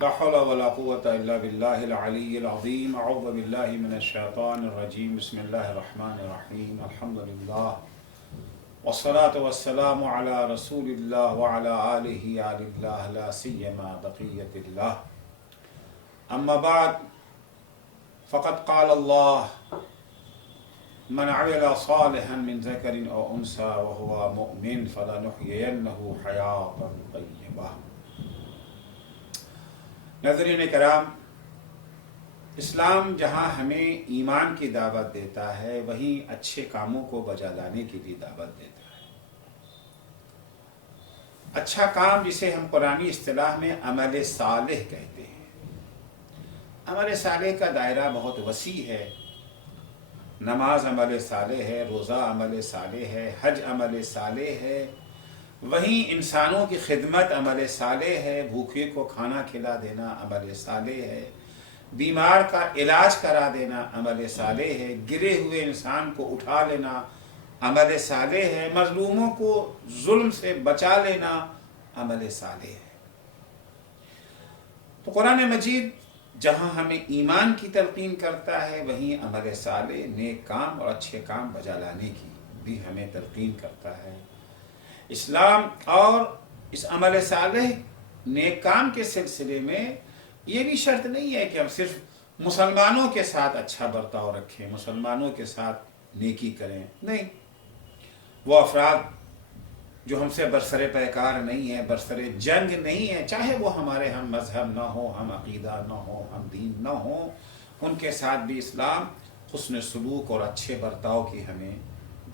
لا حول ولا قوة إلا بالله العلي العظيم أعوذ بالله من الشيطان الرجيم بسم الله الرحمن الرحيم الحمد لله والصلاة والسلام على رسول الله وعلى آله آل الله لا سيما بقية الله أما بعد فقد قال الله من عمل صالحا من ذكر أو أنثى وهو مؤمن فلنحيينه حياة طيبة. ناظرین کرام، اسلام جہاں ہمیں ایمان کی دعوت دیتا ہے وہیں اچھے کاموں کو بجا لانے کی بھی دعوت دیتا ہے. اچھا کام جسے ہم قرآنی اصطلاح میں عمل صالح کہتے ہیں. عمل صالح کا دائرہ بہت وسیع ہے. نماز عمل صالح ہے، روزہ عمل صالح ہے، حج عمل صالح ہے، وہیں انسانوں کی خدمت عمل صالح ہے، بھوکے کو کھانا کھلا دینا عمل صالح ہے، بیمار کا علاج کرا دینا عمل صالح ہے، گرے ہوئے انسان کو اٹھا لینا عمل صالح ہے، مظلوموں کو ظلم سے بچا لینا عمل صالح ہے. تو قرآن مجید جہاں ہمیں ایمان کی تلقین کرتا ہے وہیں عمل صالح، نیک کام اور اچھے کام بجا لانے کی بھی ہمیں تلقین کرتا ہے. اسلام اور اس عمل صالح نیک کام کے سلسلے میں یہ بھی شرط نہیں ہے کہ ہم صرف مسلمانوں کے ساتھ اچھا برتاؤ رکھیں، مسلمانوں کے ساتھ نیکی کریں. نہیں، وہ افراد جو ہم سے برسر پیکار نہیں ہیں، برسر جنگ نہیں ہیں، چاہے وہ ہمارے ہم مذہب نہ ہو، ہم عقیدہ نہ ہو، ہم دین نہ ہو، ان کے ساتھ بھی اسلام حسن سلوک اور اچھے برتاؤ کی ہمیں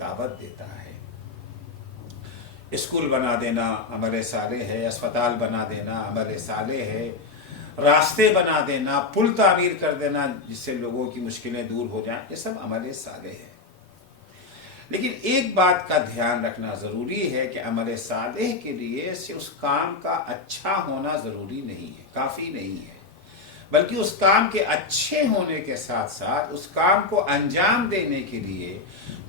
دعوت دیتا ہے. اسکول بنا دینا عمل صالح ہے، اسپتال بنا دینا عمل صالح ہے، راستے بنا دینا، پل تعمیر کر دینا جس سے لوگوں کی مشکلیں دور ہو جائیں، یہ سب عمل صالح ہے. لیکن ایک بات کا دھیان رکھنا ضروری ہے کہ عمل صالح کے لیے صرف اس کام کا اچھا ہونا ضروری نہیں ہے، کافی نہیں ہے، بلکہ اس کام کے اچھے ہونے کے ساتھ ساتھ اس کام کو انجام دینے کے لیے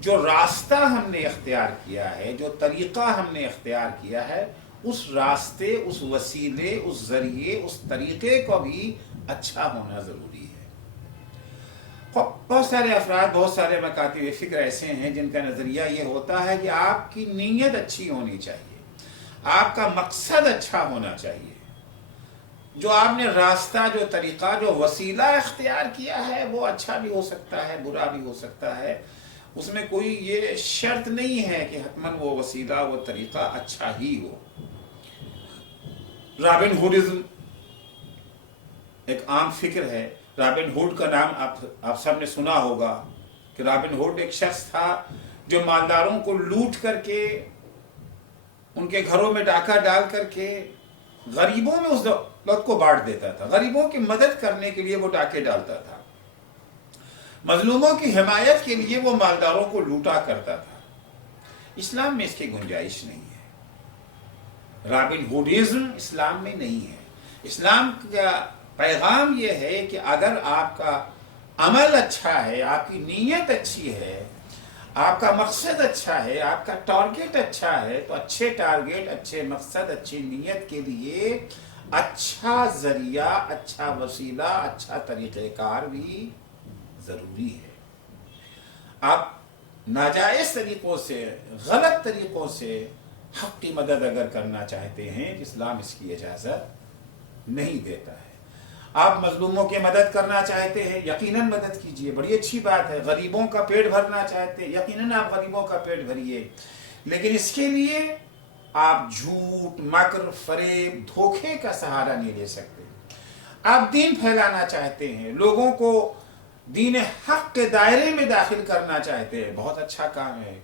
جو راستہ ہم نے اختیار کیا ہے، جو طریقہ ہم نے اختیار کیا ہے، اس راستے، اس وسیلے، اس ذریعے، اس طریقے کو بھی اچھا ہونا ضروری ہے. بہت سارے افراد، بہت سارے مکاتب فکر ایسے ہیں جن کا نظریہ یہ ہوتا ہے کہ آپ کی نیت اچھی ہونی چاہیے، آپ کا مقصد اچھا ہونا چاہیے، جو آپ نے راستہ، جو طریقہ، جو وسیلہ اختیار کیا ہے وہ اچھا بھی ہو سکتا ہے، برا بھی ہو سکتا ہے. اس میں کوئی یہ شرط نہیں ہے کہ حتماً وہ وسیلہ، وہ طریقہ اچھا ہی ہو. رابن ہوڈزم ایک عام فکر ہے. رابن ہوڈ کا نام آپ سب نے سنا ہوگا کہ رابن ہوڈ ایک شخص تھا جو مالداروں کو لوٹ کر کے، ان کے گھروں میں ڈاکہ ڈال کر کے غریبوں میں اس دولت کو بانٹ دیتا تھا. غریبوں کی مدد کرنے کے لیے وہ ڈاکے ڈالتا تھا، مظلوموں کی حمایت کے لیے وہ مالداروں کو لوٹا کرتا تھا. اسلام میں اس کی گنجائش نہیں ہے. رابن ہوڈزم اسلام میں نہیں ہے. اسلام کا پیغام یہ ہے کہ اگر آپ کا عمل اچھا ہے، آپ کی نیت اچھی ہے، آپ کا مقصد اچھا ہے، آپ کا ٹارگیٹ اچھا ہے، تو اچھے ٹارگیٹ، اچھے مقصد، اچھی نیت کے لیے اچھا ذریعہ، اچھا وسیلہ، اچھا طریقہ کار بھی ضروری ہے. آپ ناجائز طریقوں سے، غلط طریقوں سے حق کی مدد اگر کرنا چاہتے ہیں، اسلام اس کی اجازت نہیں دیتا ہے. آپ مظلوموں کی مدد کرنا چاہتے ہیں، یقیناً مدد کیجئے، بڑی اچھی بات ہے. غریبوں کا پیٹ بھرنا چاہتے ہیں، یقیناً آپ غریبوں کا پیٹ بھریے، لیکن اس کے لیے آپ جھوٹ، مکر، فریب، دھوکے کا سہارا نہیں لے سکتے. آپ دین پھیلانا چاہتے ہیں، لوگوں کو دین حق کے دائرے میں داخل کرنا چاہتے ہیں، بہت اچھا کام ہے،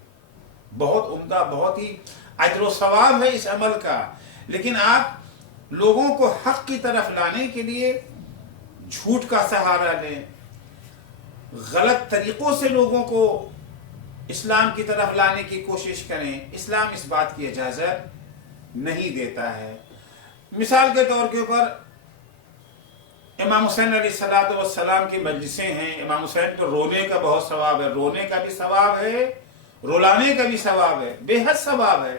بہت عمدہ، بہت ہی اجر و ثواب ہے اس عمل کا. لیکن آپ لوگوں کو حق کی طرف لانے کے لیے جھوٹ کا سہارا لیں، غلط طریقوں سے لوگوں کو اسلام کی طرف لانے کی کوشش کریں، اسلام اس بات کی اجازت نہیں دیتا ہے. مثال کے طور کے اوپر امام حسین علیہ السلام کی مجلسیں ہیں. امام حسین کو رونے کا بہت ثواب ہے، رونے کا بھی ثواب ہے، رلانے کا بھی ثواب ہے، بے حد ثواب ہے.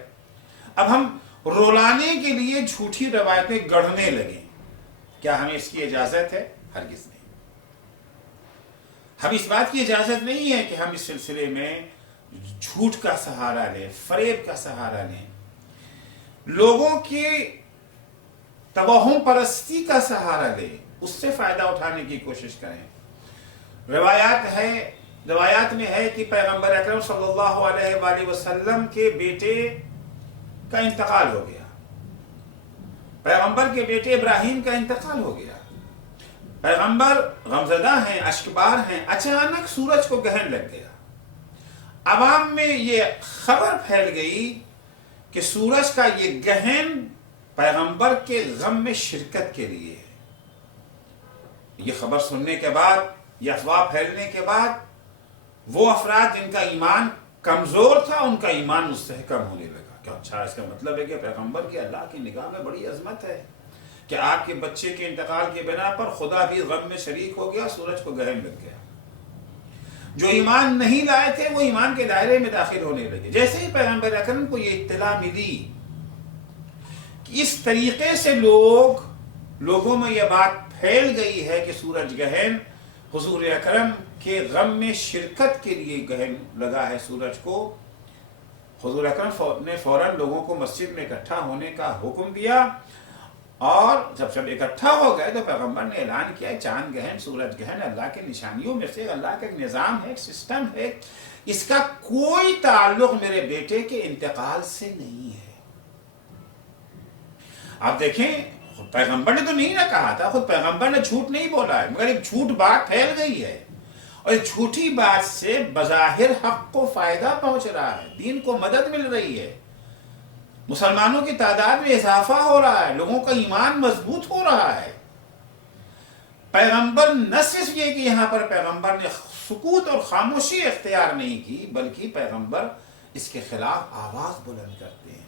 اب ہم رلانے کے لیے جھوٹی روایتیں گڑھنے لگیں، کیا ہمیں اس کی اجازت ہے؟ ہرگز نہیں. ہم اس بات کی اجازت نہیں ہے کہ ہم اس سلسلے میں جھوٹ کا سہارا لیں، فریب کا سہارا لیں، لوگوں کی توہم پرستی کا سہارا لیں، اس سے فائدہ اٹھانے کی کوشش کریں. روایات میں ہے کہ پیغمبر اکرم صلی اللہ علیہ وآلہ وسلم کے بیٹے کا انتقال ہو گیا. پیغمبر کے بیٹے ابراہیم کا انتقال ہو گیا. پیغمبر غمزدہ ہیں، اشکبار ہیں. اچانک سورج کو گرہن لگ گیا. عوام میں یہ خبر پھیل گئی کہ سورج کا یہ گرہن پیغمبر کے غم میں شرکت کے لیے ہے. یہ خبر سننے کے بعد، یہ افواہ پھیلنے کے بعد، وہ افراد جن کا ایمان کمزور تھا ان کا ایمان مستحکم ہونے لگا کہ اچھا، اس کا مطلب ہے کہ پیغمبر کی اللہ کی نگاہ میں بڑی عظمت ہے کہ آپ کے بچے کے انتقال کی بنا پر خدا بھی غم میں شریک ہو گیا، سورج کو گرہن لگ گیا. جو ایمان نہیں لائے تھے وہ ایمان کے دائرے میں داخل ہونے لگے. جیسے ہی پیغمبر اکرم کو یہ اطلاع ملی کہ اس طریقے سے لوگوں میں یہ بات پھیل گئی ہے کہ سورج گرہن حضور اکرم کے غم میں شرکت کے لیے گرہن لگا ہے سورج کو، حضور اکرم نے فوراً لوگوں کو مسجد میں اکٹھا ہونے کا حکم دیا. اور جب سب اکٹھا ہو گئے تو پیغمبر نے اعلان کیا چاند گرہن، سورج گرہن اللہ کے نشانیوں میں سے، اللہ کا ایک نظام ہے، ایک سسٹم ہے، اس کا کوئی تعلق میرے بیٹے کے انتقال سے نہیں ہے. آپ دیکھیں، پیغمبر نے تو نہیں نہ کہا تھا، خود پیغمبر نے جھوٹ نہیں بولا ہے، مگر ایک جھوٹ بات پھیل گئی ہے اور ایک جھوٹی بات سے بظاہر حق کو فائدہ پہنچ رہا ہے، دین کو مدد مل رہی ہے، مسلمانوں کی تعداد میں اضافہ ہو رہا ہے، لوگوں کا ایمان مضبوط ہو رہا ہے. پیغمبر نہ صرف یہ کہ یہاں پر پیغمبر نے سکوت اور خاموشی اختیار نہیں کی، بلکہ پیغمبر اس کے خلاف آواز بلند کرتے ہیں.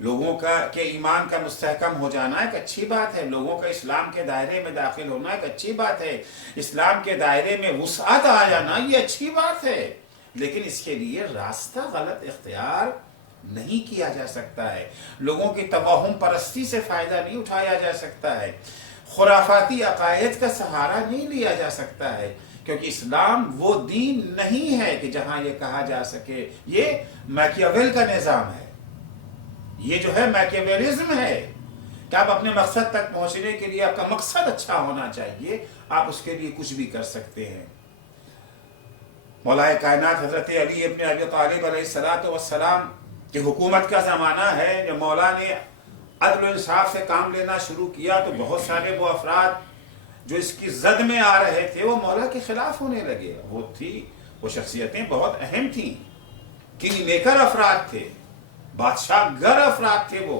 لوگوں کے ایمان کا مستحکم ہو جانا ایک اچھی بات ہے، لوگوں کا اسلام کے دائرے میں داخل ہونا ایک اچھی بات ہے، اسلام کے دائرے میں وسعت آ جانا یہ اچھی بات ہے، لیکن اس کے لیے راستہ غلط اختیار نہیں کیا جا سکتا ہے. لوگوں کی توہم پرستی سے فائدہ نہیں اٹھایا جا سکتا ہے، خرافاتی عقائد کا سہارا نہیں لیا جا سکتا ہے، کیونکہ اسلام وہ دین نہیں ہے کہ جہاں یہ کہا جا سکے یہ میکیاویل کا نظام ہے، یہ جو ہے میکیاویلزم ہے کہ آپ اپنے مقصد تک پہنچنے کے لیے، آپ کا مقصد اچھا ہونا چاہیے، آپ اس کے لیے کچھ بھی کر سکتے ہیں. مولا کائنات حضرت علی ابن ابی طالب علیہ السلام کی حکومت کا زمانہ ہے. جب مولا نے عدل و انصاف سے کام لینا شروع کیا تو بہت سارے وہ افراد جو اس کی زد میں آ رہے تھے وہ مولا کے خلاف ہونے لگے. وہ شخصیتیں بہت اہم تھیں، کنگ میکر افراد تھے، بادشاہ گر افراد تھے، وہ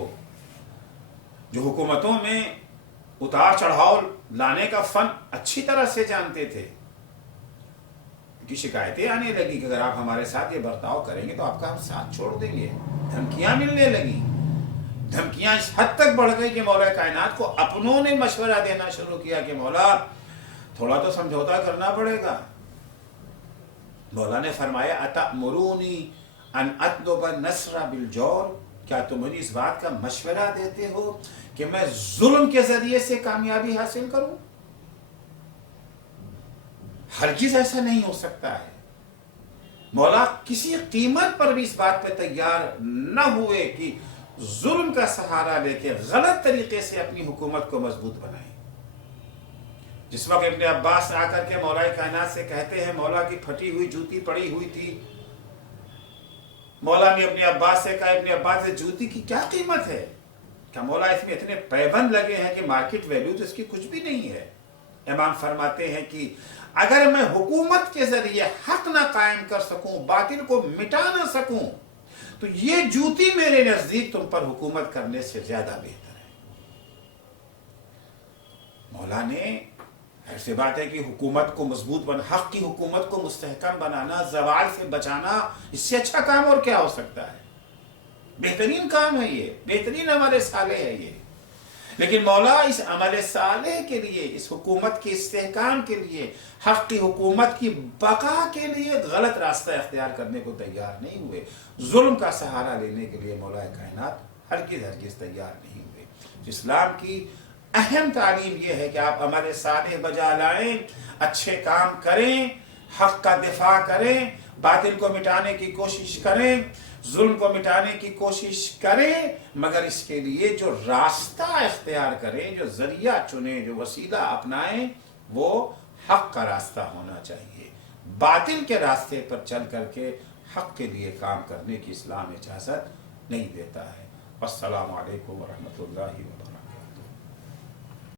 جو حکومتوں میں اتار چڑھاؤ لانے کا فن اچھی طرح سے جانتے تھے. کی شکایتیں آنے لگی کہ اگر آپ ہمارے ساتھ یہ برتاؤ کریں گے تو آپ کا ہم ساتھ چھوڑ دیں گے. دھمکیاں ملنے لگی، دھمکیاں اس حد تک بڑھ گئی کہ مولا کائنات کو اپنوں نے مشورہ دینا شروع کیا کہ مولا تھوڑا تو سمجھوتا کرنا پڑے گا. مولا نے فرمایا اتأمرونی ان اطلب النصر بالجور، کیا تم مجھے اس بات کا مشورہ دیتے ہو کہ میں ظلم کے ذریعے سے کامیابی حاصل کروں؟ ہرگز ایسا نہیں ہو سکتا ہے. مولا کسی قیمت پر بھی اس بات پہ تیار نہ ہوئے کہ ظلم کا سہارا لے کے غلط طریقے سے اپنی حکومت کو مضبوط بنائیں. جس وقت ابن عباس آ کر کے مولا کائنات سے کہتے ہیں مولا کی پھٹی ہوئی جوتی پڑی ہوئی تھی، مولا نے ابن عباس سے کہا ابن عباس سے جوتی کی کیا قیمت ہے؟ کہ مولا اس میں اتنے پیبند لگے ہیں کہ مارکیٹ ویلیو تو اس کی کچھ بھی نہیں ہے. امام فرماتے ہیں کہ اگر میں حکومت کے ذریعے حق نہ قائم کر سکوں، باطل کو مٹا نہ سکوں، تو یہ جوتی میرے نزدیک تم پر حکومت کرنے سے زیادہ بہتر ہے. مولا نے ایسی بات ہے کہ حکومت کو مضبوط حق کی حکومت کو مستحکم بنانا، زوال سے بچانا، اس سے اچھا کام اور کیا ہو سکتا ہے؟ بہترین کام ہے یہ، بہترین عمل صالح ہے یہ. لیکن مولا اس عمل صالح کے لیے، اس حکومت کے استحکام کے لیے، حق کی حکومت کی بقا کے لیے غلط راستہ اختیار کرنے کو تیار نہیں ہوئے. ظلم کا سہارا لینے کے لیے مولا کائنات ہرگز تیار نہیں ہوئے. اسلام کی اہم تعلیم یہ ہے کہ آپ عمل صالح بجا لائیں، اچھے کام کریں، حق کا دفاع کریں، باطل کو مٹانے کی کوشش کریں، ظلم کو مٹانے کی کوشش کریں، مگر اس کے لیے جو راستہ اختیار کریں، جو ذریعہ چنیں، جو وسیلہ اپنائیں، وہ حق کا راستہ ہونا چاہیے۔ باطل کے راستے پر چل کر کے حق کے لیے کام کرنے کی اسلام اجازت نہیں دیتا ہے۔ السلام علیکم ورحمۃ اللہ وبرکاتہ۔